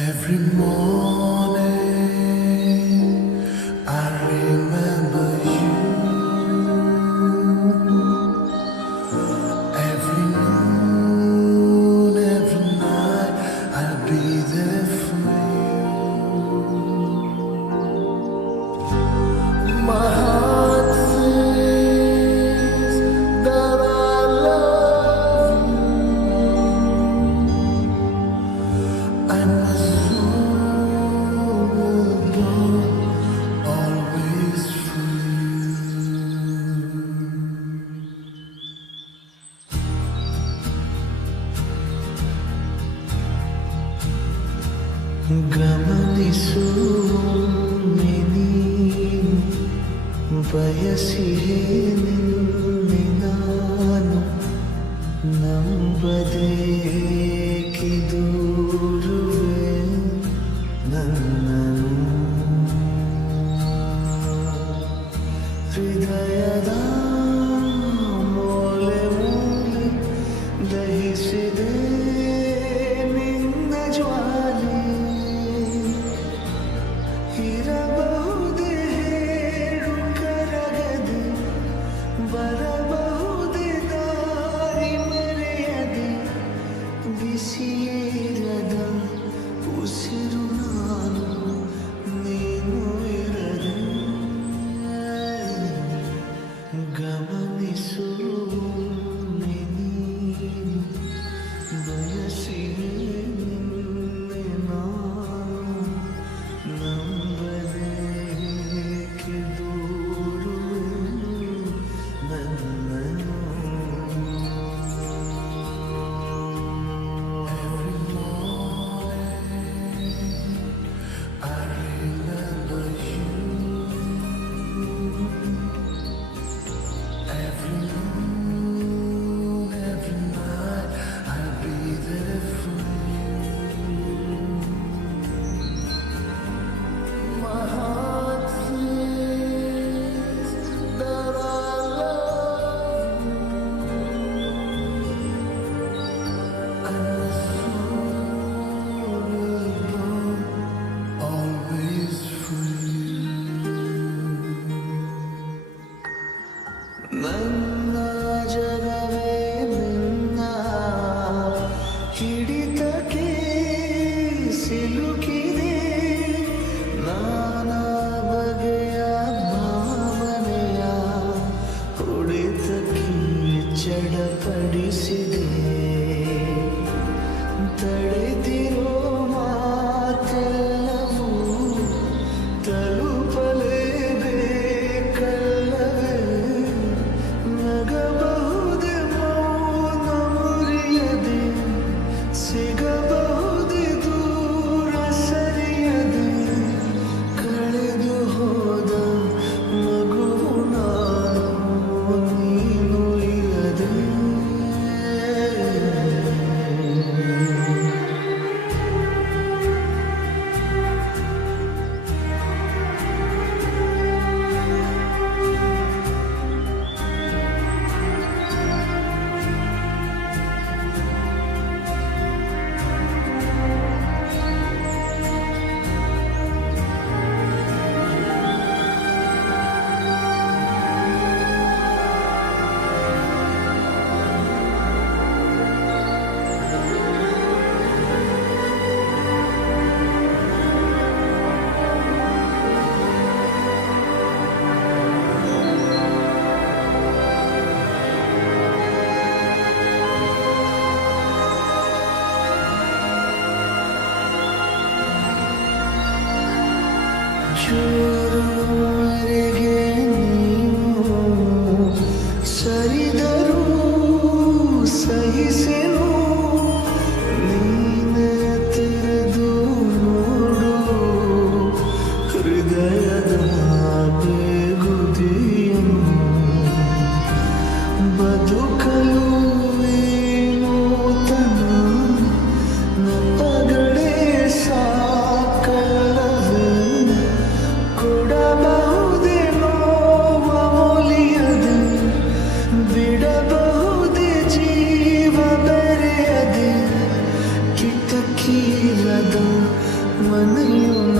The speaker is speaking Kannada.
Every morning I remember you. Every noon, every night I'll be there for you. My heart says that I love you, and my soul will burn always for you. ಗಮನಿಸು ಮಿನಿ ಬಯಸಿಹೆ ನಿನ್ನೆ ನಾನು ನಂಬದೇಕೆ ದೂರುವೆ ನನ್ನನು ಹೃದಯದ ಮೂಲೆ ಮೂಲೆ ದಹಿಸಿದೆ ನಿನ್ನ ಜ್ವಾಲೆ ಇರಬಹುದೇ ಹೇಳು ಕರಗದೆ ಬರಬಹುದೇ ದಾರಿ ಮರೆಯದೆ ಬಿಸಿಯಿರದ ಉಸಿರು ನಾನು ನೀನು ಇರದೆ ಗಮನಿಸು ನೀನು ಬಯಸಿ ನಿನ್ನೆ ನಾನು ನಂಬಲೇಕೆ ದೂರುವೆ ನನ್ನನು. Every morning I remember you. Every noon, every night I'll be there for you. My heart says that I love you, and my soul will burn always for you. ನನ್ನ ಜಗವೇ ನಿನ್ನ ಹಿಡಿತಕ್ಕೆ ಸಿಲುಕಿದೆ ನಾನಾ ಬಗೆಯ ಭಾವನೆಯ ಹೊಡೆತಕ್ಕೆ ಚಡಪಡಿಸಿದೆ ತಡೆದಿರೋ ಮಾತೆಲ್ಲವೂ ತಲುಪಲೇಬೇಕಲ್ಲವೇ ನಗಬಹುದೇ ಮೌನ ಮುರಿಯದೆ ಸಿಗಬಹುದೇ ದೂರ ಸರಿಯದೆ ಕಳೆದು ಹೋದ ಮಗುವು ನಾನು ನೀನು ಇಲ್ಲದೆ. ಚೂರುವರೆಗೆ ನೀನು ಸರಿದರೂ ಸಹಿಸೆನು ನೀನೇ ತೆರೆದು ನೋಡು ಹೃದಯದ ಬೇಗುದಿಯನ್ನು ಬದುಕಲು ನೂತನ ನೆನಪುಗಳೇ ಸಾಕಲ್ಲವೇ ಕೊಡಬಹುದು ಮನೆಯು